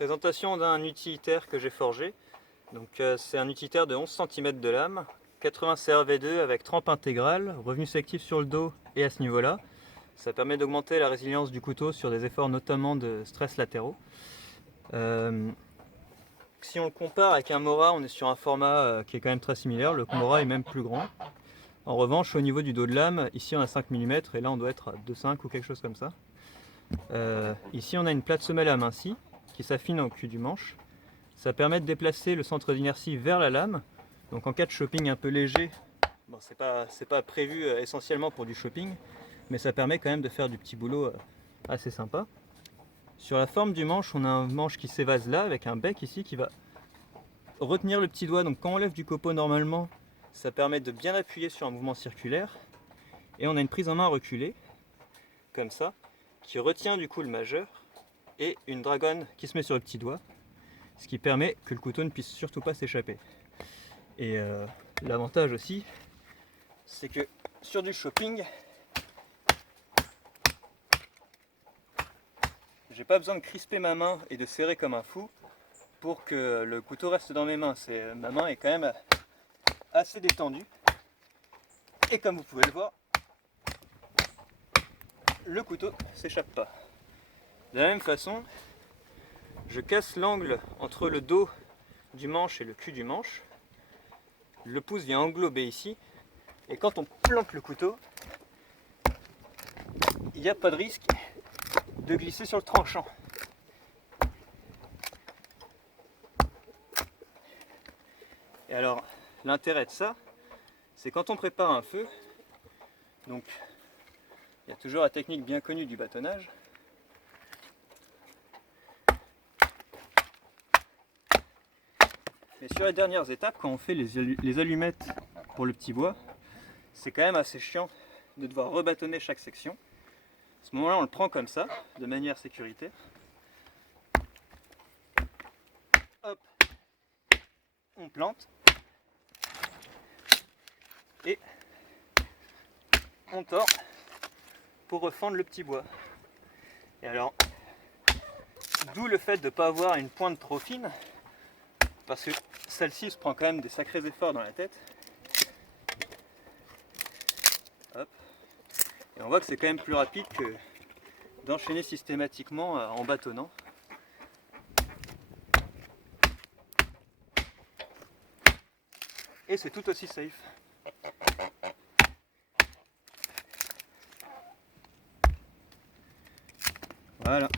Présentation d'un utilitaire que j'ai forgé. Donc c'est un utilitaire de 11 cm de lame, 80 CRV2 avec trempe intégrale, revenu sélectif sur le dos et à ce niveau-là. Ça permet d'augmenter la résilience du couteau sur des efforts notamment de stress latéraux. Si on le compare avec un Mora, on est sur un format qui est quand même très similaire. Le Mora est même plus grand. En revanche, au niveau du dos de lame, ici on a 5 mm et là on doit être à 2,5 ou quelque chose comme ça. Ici on a une plate semelle amincie qui s'affine au cul du manche. Ça permet de déplacer le centre d'inertie vers la lame. Donc en cas de shopping un peu léger, bon, c'est pas prévu essentiellement pour du shopping, mais ça permet quand même de faire du petit boulot assez sympa. Sur la forme du manche, on a un manche qui s'évase là avec un bec ici qui va retenir le petit doigt. Donc quand on lève du copeau normalement, ça permet de bien appuyer sur un mouvement circulaire. Et on a une prise en main reculée, comme ça, qui retient du coup le majeur et une dragonne qui se met sur le petit doigt, ce qui permet que le couteau ne puisse surtout pas s'échapper. Et l'avantage aussi, c'est que sur du shopping, j'ai pas besoin de crisper ma main et de serrer comme un fou pour que le couteau reste dans mes mains. Ma main est quand même assez détendue. Et comme vous pouvez le voir, le couteau s'échappe pas. De la même façon, je casse l'angle entre le dos du manche et le cul du manche. Le pouce vient englober ici. Et quand on plante le couteau, il n'y a pas de risque de glisser sur le tranchant. Et alors, l'intérêt de ça, c'est quand on prépare un feu, donc il y a toujours la technique bien connue du bâtonnage. Mais sur les dernières étapes, quand on fait les allumettes pour le petit bois, c'est quand même assez chiant de devoir rebâtonner chaque section. À ce moment-là, on le prend comme ça, de manière sécuritaire. Hop, on plante. Et on tord pour refendre le petit bois. Et alors, d'où le fait de ne pas avoir une pointe trop fine, parce que celle-ci se prend quand même des sacrés efforts dans la tête. Hop. Et on voit que c'est quand même plus rapide que d'enchaîner systématiquement en bâtonnant. Et c'est tout aussi safe. Voilà.